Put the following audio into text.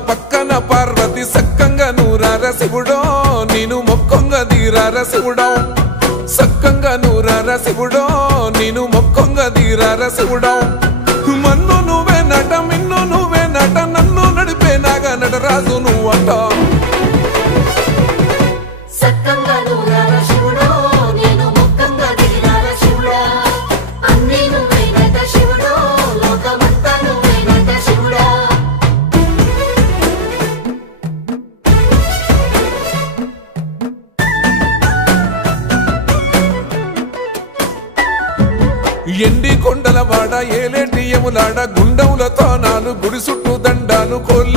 పక్కన పార్వతి సక్కంగా నూరార శివుడో నేను మొక్కంగా దీరార శివుడో సక్కంగా నూరార శివుడో నేను మొక్కంగా దీరార శివుడో మన్ను నువ్వే నట మిన్ను నువ్వే నట నన్ను నడిపే నాగా నటరాజు నువ్వంట ఎండి కొండల వాడ ఏలేటి యములాడ గుండములతో నాలు గుడి చుట్టూ దండాలు కోళ్ళ